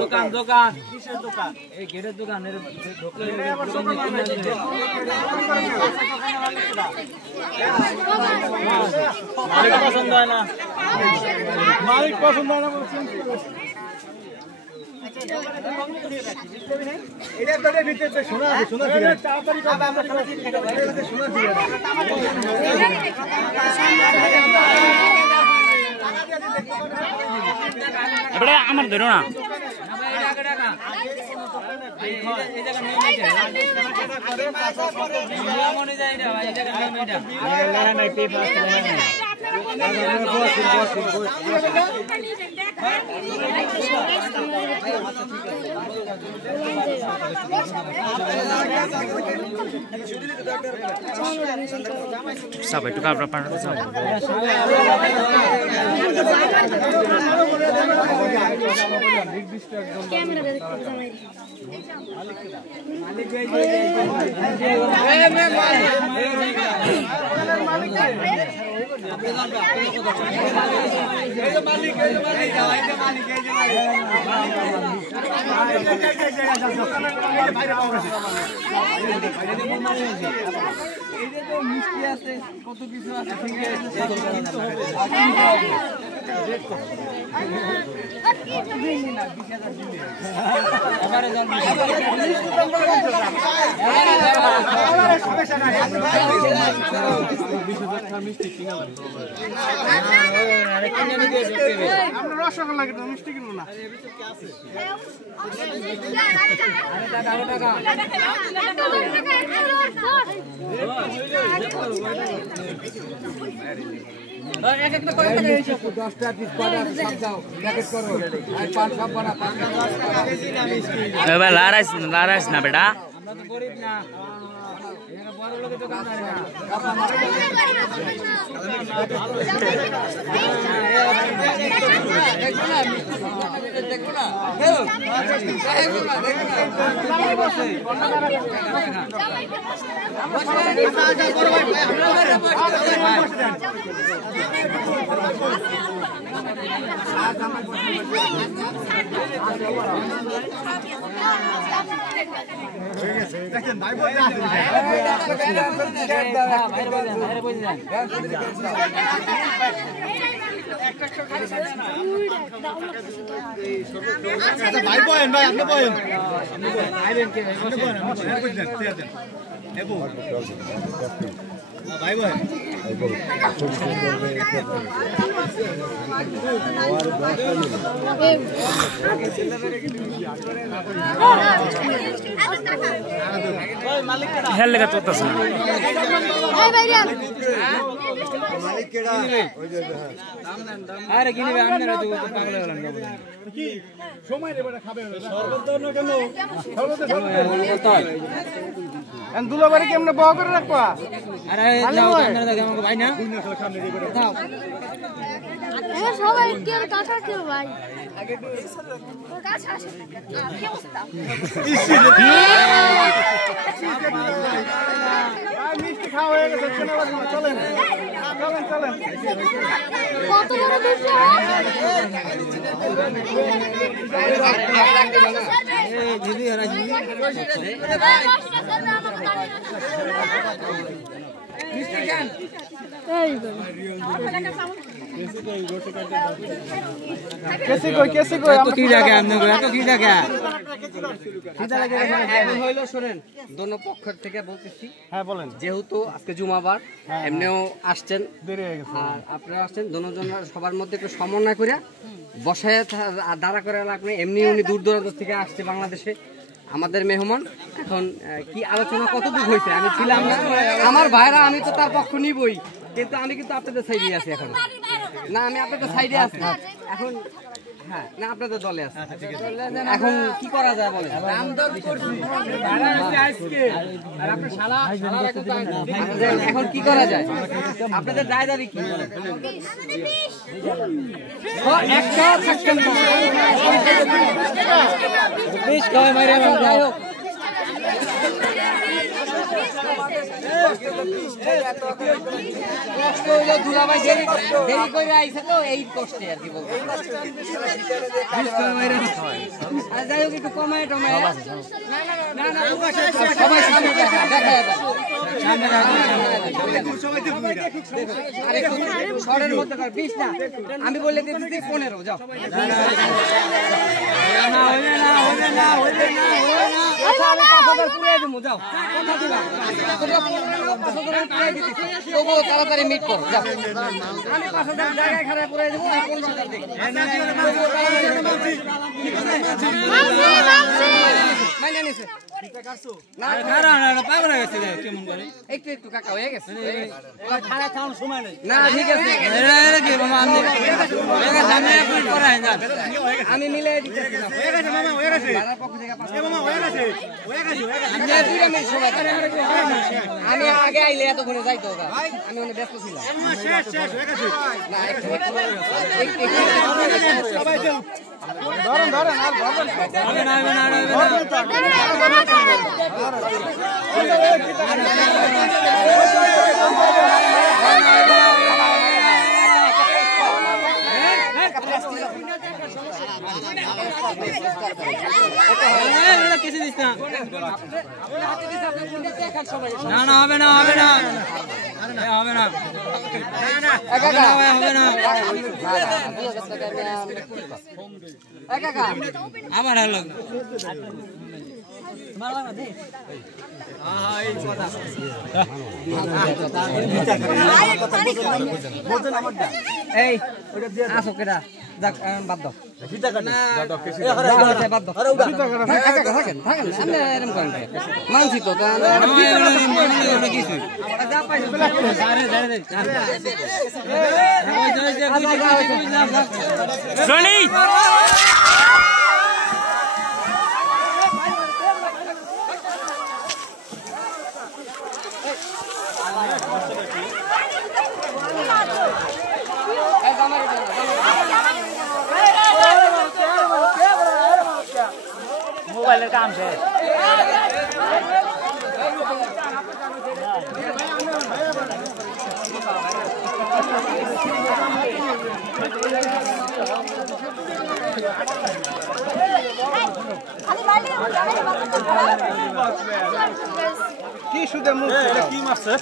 দোকান দোকান কিসের দোকান? এই গেটের দোকান। মালিক পছন্দ হয় না, মালিক পছন্দ হয় না বলছেন। আমার ধরো না सब है टुका पाना सब कैमरा दे মিষ্টি আছে, কত কিছু আছে। রসগোল্লা কিনবো, মিষ্টি কিনবো না। लाराइस ना बेटा, गरीब ना बड़ लोग दुकानदार भाई बहन भाई अपने बहन भाई बहन हेल लगा तो तस আরে কিনে আমনে তো পাগল হলাম না কি সময় রে বড় খাবে শরবত দাও না কেন শরবত এন দুলাবাড়ি কেমনে বহ করে রাখবা আরে যাও আমরা দাও আমাকে ভাই না সামনে দিয়ে দাও এ সবাই কি আর কাটা কি ভাই আগে গাছ আসে কি অবস্থা ভাই মিষ্টি খাওয়া হয়ে গেছে চলেন চলেন চলেন কত বড় মিষ্টি এই দিদি আর দিদি মিষ্টি খান এই कैसे कोई तो की জায়গা আমনে তো কি জায়গা এখন হইলো শুনেন দোনো পক্ষ থেকে বলতেছি হ্যাঁ বলেন যেহেতু আজকে জুমাবার এমনিও আসছেন দেরি হয়ে গেছে আর আপনারা আসছেন দোনোজন সবার মধ্যে একটু সমন্বয় করে বসায় দাঁড়া করে লাগবে এমনি উনি দূর দূরান্ত থেকে আসছে বাংলাদেশে আমাদের মেহমান এখন কি আলোচনা কতটুকু হয়েছে আমি ছিলাম না আমার ভাইরা আমি তো তার পক্ষ নিবই কিন্তু আমি কিন্তু আপনাদের সাইডে আছি এখন না আমি আপনাদের সাইডে আছি এখন হ্যাঁ না আপনাদের দলে আছে এখন কি করা যায় বলেন দাম দর করছি ভাড়া আছে আজকে আর আপনার শালা এখন কি করা যায় আপনাদের দায়দারি কি বলেন 100 থাকতেন 20 কয় মাইরে যাই হোক কষ্ট হইলো দুলাভাই দেরি করে আইছে তো এই কষ্টে আর কি বলবো। আর যাই হোক একটু কমায় টমায় সবাই সামনে শহরের মধ্যে 20 না আমি বলে দিচ্ছি 15 যাও। আচ্ছা আমি 5000 পুরে দেবো যাও কথা দিলাম তবুও তাড়াতাড়ি মিট করো যাও। আমি 5000 জায়গায় খারাপ পুরে দেবো 15000 দিই মাইনে নিছে একটু একটু কাকা হয়ে গেছে না ঠিক আছে আমি মিলে আমি আগে আইলে এতক্ষণে যাইতো আমি অনেক ব্যস্ত ছিলাম না হবে না হবে না হবে না আমার এই আসো কেটা বাদ দাও মানছি তো মোবাইলের কাম শেষ কি সুদের মুখ কি মারছে